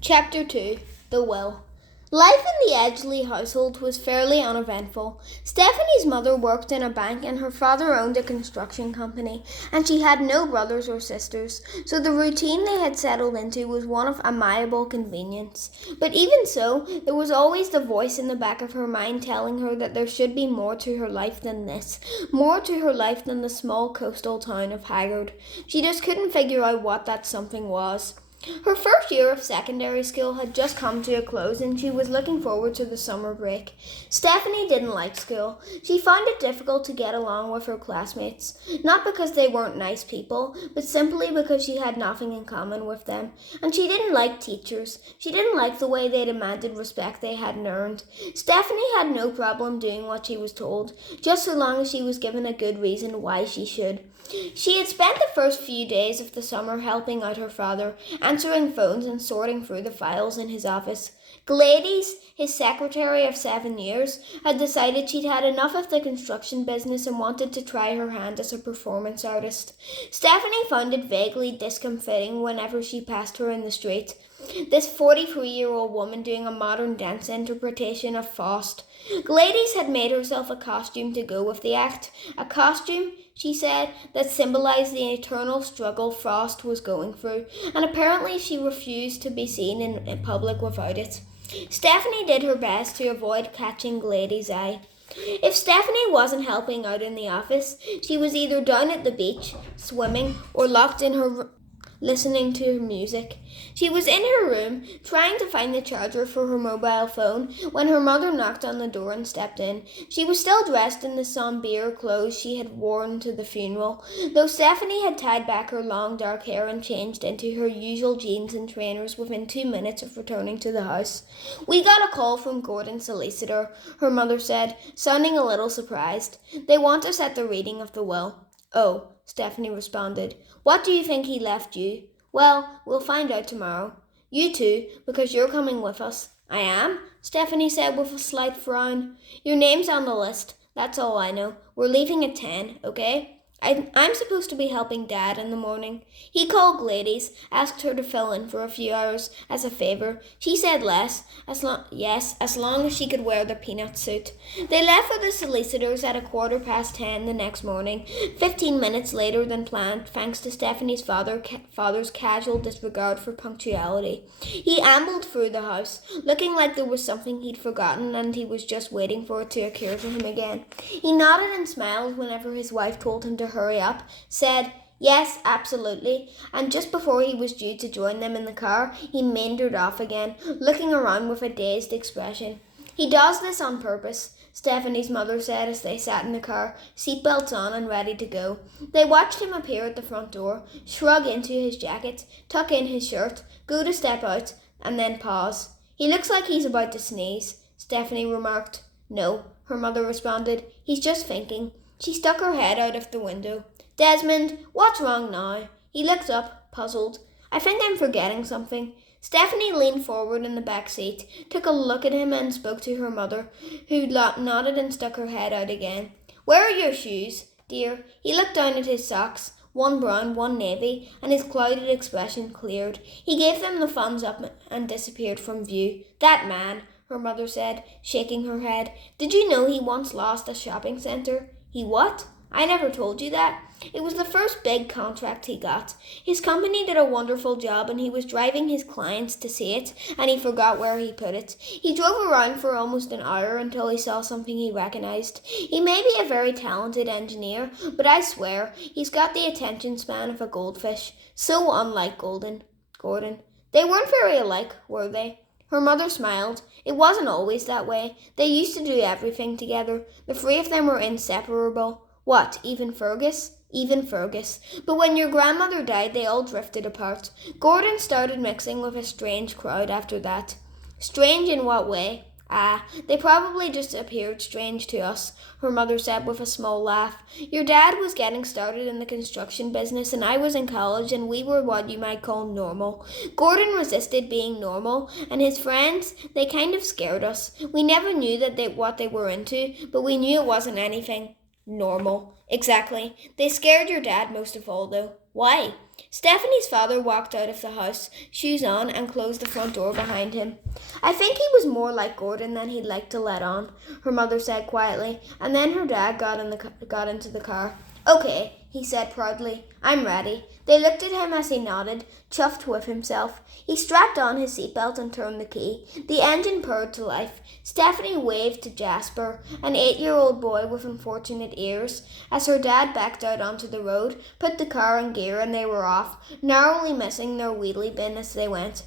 Chapter 2 The Will. Life in the Edgley household was fairly uneventful. Stephanie's mother worked in a bank and her father owned a construction company, and she had no brothers or sisters, so the routine they had settled into was one of amiable convenience. But even so, there was always the voice in the back of her mind telling her that there should be more to her life than this, more to her life than the small coastal town of Haggard. She just couldn't figure out what that something was. Her first year of secondary school had just come to a close and she was looking forward to the summer break. Stephanie didn't like school. She found it difficult to get along with her classmates, not because they weren't nice people, but simply because she had nothing in common with them. And she didn't like teachers. She didn't like the way they demanded respect they hadn't earned. Stephanie had no problem doing what she was told, just so long as she was given a good reason why she should. She had spent the first few days of the summer helping out her father, answering phones and sorting through the files in his office. Gladys, his secretary of 7 years, had decided she'd had enough of the construction business and wanted to try her hand as a performance artist. Stephanie found it vaguely discomfiting whenever she passed her in the street. This 43-year-old woman doing a modern dance interpretation of Faust. Gladys had made herself a costume to go with the act. A costume, she said, that symbolized the eternal struggle Faust was going through, and apparently she refused to be seen in public without it. Stephanie did her best to avoid catching Gladys' eye. If Stephanie wasn't helping out in the office, she was either down at the beach, swimming, or locked in her listening to her music. She was in her room, trying to find the charger for her mobile phone, when her mother knocked on the door and stepped in. She was still dressed in the sombre clothes she had worn to the funeral, though Stephanie had tied back her long dark hair and changed into her usual jeans and trainers within 2 minutes of returning to the house. "We got a call from Gordon's solicitor," her mother said, sounding a little surprised. "They want us at the reading of the will." "Oh," Stephanie responded. "What do you think he left you?" "Well, we'll find out tomorrow." "You too, because you're coming with us." "I am?" Stephanie said with a slight frown. "Your name's on the list. That's all I know. We're leaving at 10, okay? I'm supposed to be helping Dad in the morning." He called Gladys, asked her to fill in for a few hours as a favour. She said as long as she could wear the peanut suit. They left for the solicitors at 10:15 the next morning, 15 minutes later than planned, thanks to Stephanie's father's casual disregard for punctuality. He ambled through the house, looking like there was something he'd forgotten and he was just waiting for it to occur to him again. He nodded and smiled whenever his wife told him to hurry up, said, "Yes, absolutely," and just before he was due to join them in the car, he meandered off again, looking around with a dazed expression. "He does this on purpose," Stephanie's mother said as they sat in the car, seatbelts on and ready to go. They watched him appear at the front door, shrug into his jacket, tuck in his shirt, go to step out, and then pause. "He looks like he's about to sneeze," Stephanie remarked. "No," her mother responded. "He's just thinking." She stuck her head out of the window. "Desmond, what's wrong now?" He looked up, puzzled. "I think I'm forgetting something." Stephanie leaned forward in the back seat, took a look at him and spoke to her mother, who nodded and stuck her head out again. "Where are your shoes, dear?" He looked down at his socks, one brown, one navy, and his clouded expression cleared. He gave them the thumbs up and disappeared from view. "That man," her mother said, shaking her head. "Did you know he once lost a shopping centre?" "He what? I never told you that." "It was the first big contract he got. His company did a wonderful job and he was driving his clients to see it and he forgot where he put it. He drove around for almost an hour until he saw something he recognized. He may be a very talented engineer, but I swear he's got the attention span of a goldfish. So unlike Gordon. They weren't very alike, were they?" Her mother smiled. "It wasn't always that way. They used to do everything together. The three of them were inseparable." "What, even Fergus?" "Even Fergus. But when your grandmother died, they all drifted apart. Gordon started mixing with a strange crowd after that." "Strange in what way?" They probably just appeared strange to us," her mother said with a small laugh. "Your dad was getting started in the construction business and I was in college and we were what you might call normal. Gordon resisted being normal and his friends, they kind of scared us. We never knew what they were into, but we knew it wasn't anything Normal. Exactly. They scared your dad most of all, though. Why? Stephanie's father walked out of the house, shoes on, and closed the front door behind him. I think he was more like Gordon than he'd like to let on, her mother said quietly, and then her dad got into the car. Okay, he said proudly. I'm ready. They looked at him as he nodded, chuffed with himself. He strapped on his seatbelt and turned the key. The engine purred to life. Stephanie waved to Jasper, an 8-year-old boy with unfortunate ears, as her dad backed out onto the road, put the car in gear, and they were off, narrowly missing their wheelie bin as they went.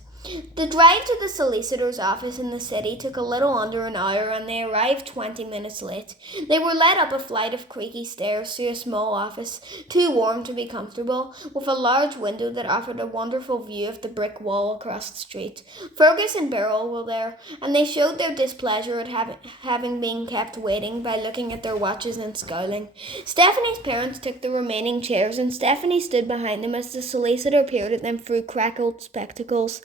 The drive to the solicitor's office in the city took a little under an hour, and they arrived 20 minutes late. They were led up a flight of creaky stairs to a small office, too warm to be comfortable, with a large window that offered a wonderful view of the brick wall across the street. Fergus and Beryl were there, and they showed their displeasure at having been kept waiting by looking at their watches and scowling. Stephanie's parents took the remaining chairs, and Stephanie stood behind them as the solicitor peered at them through crackled spectacles.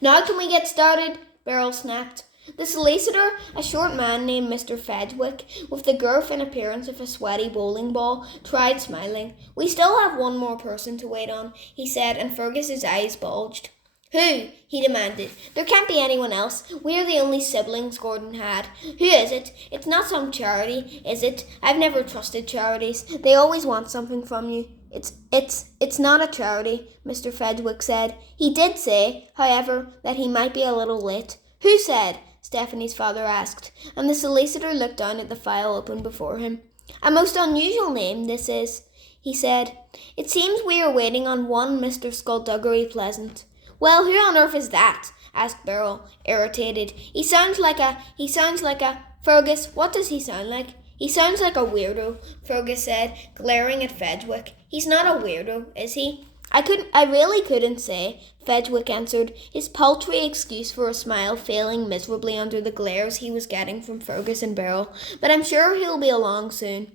Now can we get started? Beryl snapped. The solicitor, a short man named Mr. Fedwick, with the girth and appearance of a sweaty bowling ball, tried smiling. We still have one more person to wait on, he said, and Fergus's eyes bulged. Who? He demanded. There can't be anyone else. We are the only siblings Gordon had. Who is it? It's not some charity, is it? I've never trusted charities. They always want something from you. It's not a charity, Mr. Fedwick said. He did say, however, that he might be a little late. Who said? Stephanie's father asked, and the solicitor looked down at the file open before him. A most unusual name, this is, he said. It seems we are waiting on one Mr. Skulduggery Pleasant. Well, who on earth is that? Asked Beryl, irritated. He sounds like a... Fergus, what does he sound like? He sounds like a weirdo, Fergus said, glaring at Fedwick. He's not a weirdo, is he? I really couldn't say, Fedwick answered, his paltry excuse for a smile failing miserably under the glares he was getting from Fergus and Beryl, but I'm sure he'll be along soon.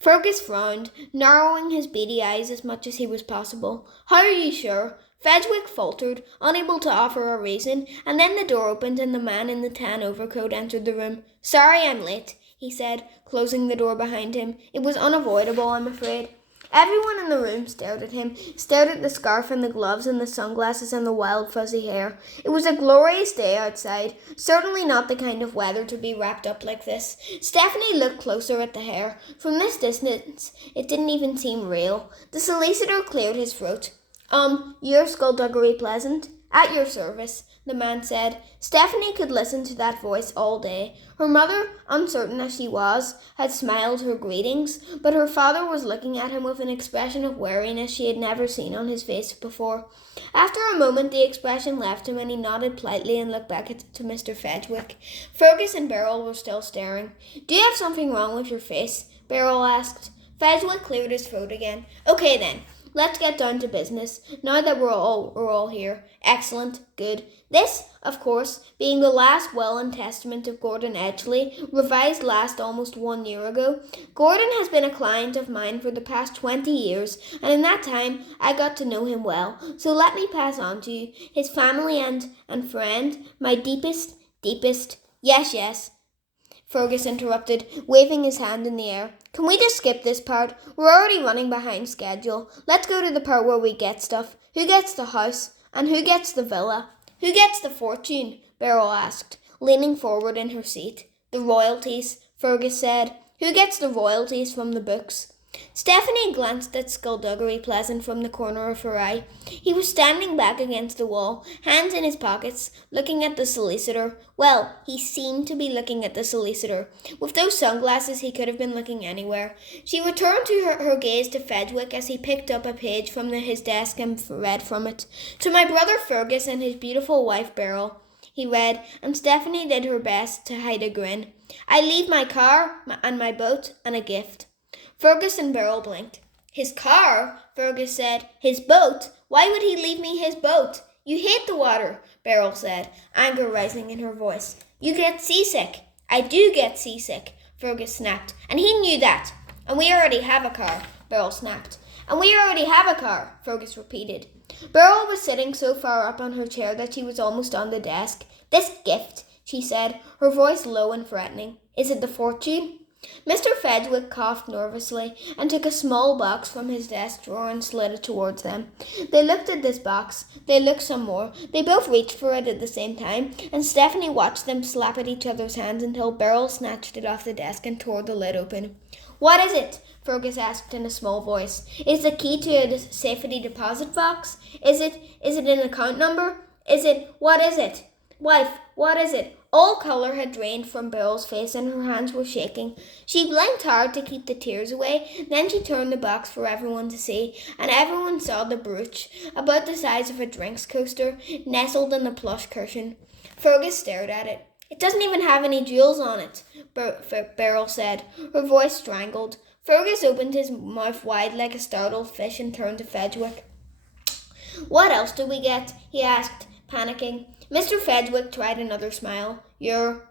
Fergus frowned, narrowing his beady eyes as much as he was possible. How are you sure? Fedwick faltered, unable to offer a reason, and then the door opened and the man in the tan overcoat entered the room. Sorry I'm late, he said, closing the door behind him. It was unavoidable, I'm afraid. Everyone in the room stared at him, stared at the scarf and the gloves and the sunglasses and the wild fuzzy hair. It was a glorious day outside, certainly not the kind of weather to be wrapped up like this. Stephanie looked closer at the hair. From this distance, it didn't even seem real. The solicitor cleared his throat. You're Skulduggery Pleasant? At your service, the man said. Stephanie could listen to that voice all day. Her mother, uncertain as she was, had smiled her greetings, but her father was looking at him with an expression of weariness she had never seen on his face before. After a moment the expression left him and he nodded politely and looked back to Mr. Fedwick. Fergus and Beryl were still staring. Do you have something wrong with your face? Beryl asked. Fedwick cleared his throat again. Okay then. Let's get down to business, now that we're all here. Excellent. Good. This, of course, being the last will and testament of Gordon Edgley, revised last almost 1 year ago. Gordon has been a client of mine for the past 20 years, and in that time I got to know him well. So let me pass on to you, his family and friend, my deepest... Yes, Fergus interrupted, waving his hand in the air. Can we just skip this part? We're already running behind schedule. Let's go to the part where we get stuff. Who gets the house? And who gets the villa? Who gets the fortune? Beryl asked, leaning forward in her seat. The royalties, Fergus said. Who gets the royalties from the books? Stephanie glanced at Skulduggery Pleasant from the corner of her eye. He was standing back against the wall, hands in his pockets, looking at the solicitor. Well, he seemed to be looking at the solicitor. With those sunglasses he could have been looking anywhere. She returned her gaze to Fedwick as he picked up a page from his desk and read from it. To my brother Fergus and his beautiful wife Beryl, he read, and Stephanie did her best to hide a grin. I leave my car and my boat and a gift. Fergus and Beryl blinked. His car? Fergus said. His boat? Why would he leave me his boat? You hate the water, Beryl said, anger rising in her voice. You get seasick. I do get seasick, Fergus snapped. And he knew that. And we already have a car, Beryl snapped. And we already have a car, Fergus repeated. Beryl was sitting so far up on her chair that she was almost on the desk. This gift, she said, her voice low and threatening. Is it the fortune? Mr. Fedwick coughed nervously and took a small box from his desk drawer and slid it towards them. They looked at this box. They looked some more. They both reached for it at the same time, and Stephanie watched them slap at each other's hands until Beryl snatched it off the desk and tore the lid open. "What is it?" Fergus asked in a small voice. "Is the key to a safety deposit box? Is it an account number? What is it? Wife, what is it?" All colour had drained from Beryl's face and her hands were shaking. She blinked hard to keep the tears away, then she turned the box for everyone to see, and everyone saw the brooch, about the size of a drinks coaster, nestled in the plush cushion. Fergus stared at it. "It doesn't even have any jewels on it," Beryl said, her voice strangled. Fergus opened his mouth wide like a startled fish and turned to Fedwick. "What else do we get?" he asked, panicking. Mr. Fedwick tried another smile. Your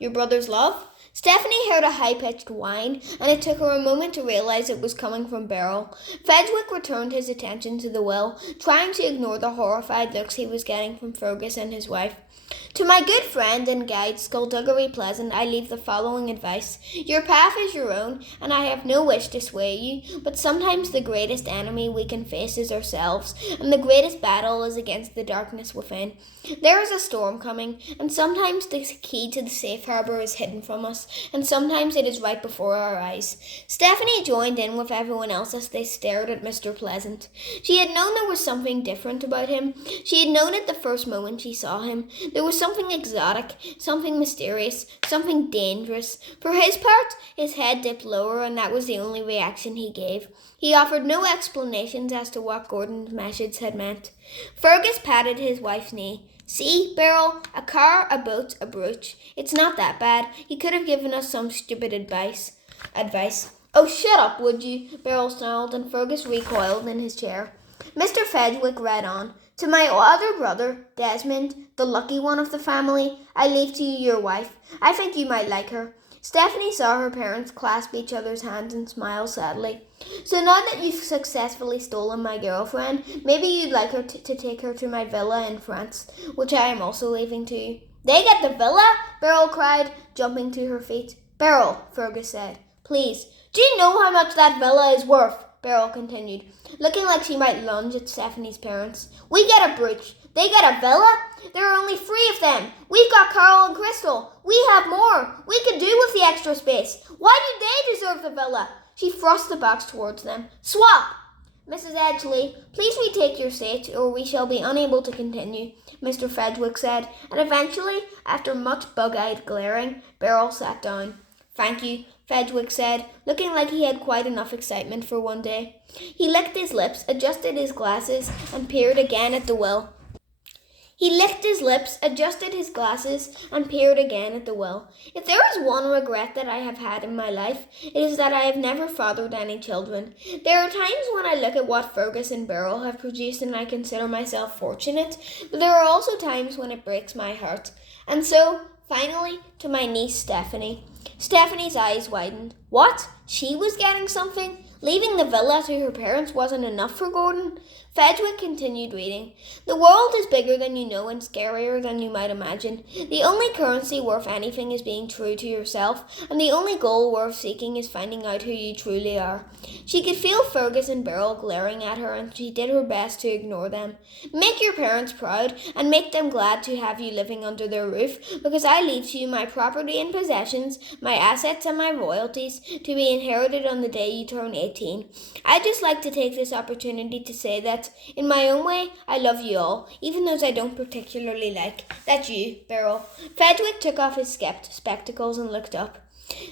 brother's love?" Stephanie heard a high-pitched whine, and it took her a moment to realise it was coming from Beryl. Fedwick returned his attention to the will, trying to ignore the horrified looks he was getting from Fergus and his wife. "To my good friend and guide, Skulduggery Pleasant, I leave the following advice. Your path is your own, and I have no wish to sway you, but sometimes the greatest enemy we can face is ourselves, and the greatest battle is against the darkness within. There is a storm coming, and sometimes the key to the safe harbour is hidden from us, and sometimes it is right before our eyes." Stephanie joined in with everyone else as they stared at Mr. Pleasant. She had known there was something different about him. She had known it the first moment she saw him. There was something exotic, something mysterious, something dangerous. For his part, his head dipped lower, and that was the only reaction he gave. He offered no explanations as to what Gordon's message had meant. Fergus patted his wife's knee. "See, Beryl, a car, a boat, a brooch. It's not that bad. He could have given us some stupid advice. "Oh, shut up, would you?" Beryl snarled, and Fergus recoiled in his chair. Mr. Fedwick read on. "To my other brother, Desmond, the lucky one of the family, I leave to you your wife. I think you might like her." Stephanie saw her parents clasp each other's hands and smile sadly. "So now that you've successfully stolen my girlfriend, maybe you'd like her to take her to my villa in France, which I am also leaving to you." "They get the villa?" Beryl cried, jumping to her feet. "Beryl," Fergus said, "please, do you know how much that villa is worth?" Beryl continued, looking like she might lunge at Stephanie's parents. "We get a brooch. They get a villa? There are only 3 of them. We've got Carl and Crystal. We have more. We could do with the extra space. Why do they deserve the villa?" She thrust the box towards them. "Swap!" "Mrs. Edgley, please retake your seat, or we shall be unable to continue," Mr. Fedwick said, and eventually, after much bug-eyed glaring, Beryl sat down. "Thank you," Fedwick said, looking like he had quite enough excitement for one day. He licked his lips, adjusted his glasses, and peered again at the will. If there is one regret that I have had in my life, it is that I have never fathered any children. There are times when I look at what Fergus and Beryl have produced and I consider myself fortunate, but there are also times when it breaks my heart. And so, finally, to my niece Stephanie. Stephanie's eyes widened. What? She was getting something? Leaving the villa to her parents wasn't enough for Gordon? Fedwick continued reading. "The world is bigger than you know and scarier than you might imagine. The only currency worth anything is being true to yourself, and the only goal worth seeking is finding out who you truly are." She could feel Fergus and Beryl glaring at her, and she did her best to ignore them. "Make your parents proud, and make them glad to have you living under their roof, because I leave to you my property and possessions, my assets and my royalties, to be inherited on the day you turn 18. I'd just like to take this opportunity to say that, in my own way, I love you all, even those I don't particularly like. That's you, Beryl." Fedwick took off his spectacles and looked up.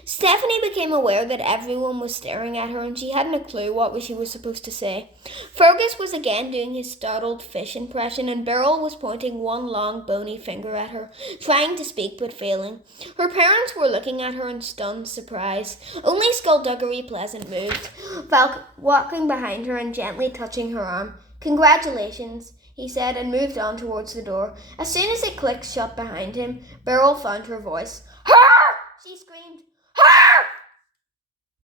Stephanie became aware that everyone was staring at her and she hadn't a clue what she was supposed to say. Fergus was again doing his startled fish impression and Beryl was pointing one long bony finger at her, trying to speak but failing. Her parents were looking at her in stunned surprise. Only Skulduggery Pleasant moved, walking behind her and gently touching her arm. "Congratulations," he said and moved on towards the door. As soon as it clicked shut behind him, Beryl found her voice. "Her!" she screamed. "Her!"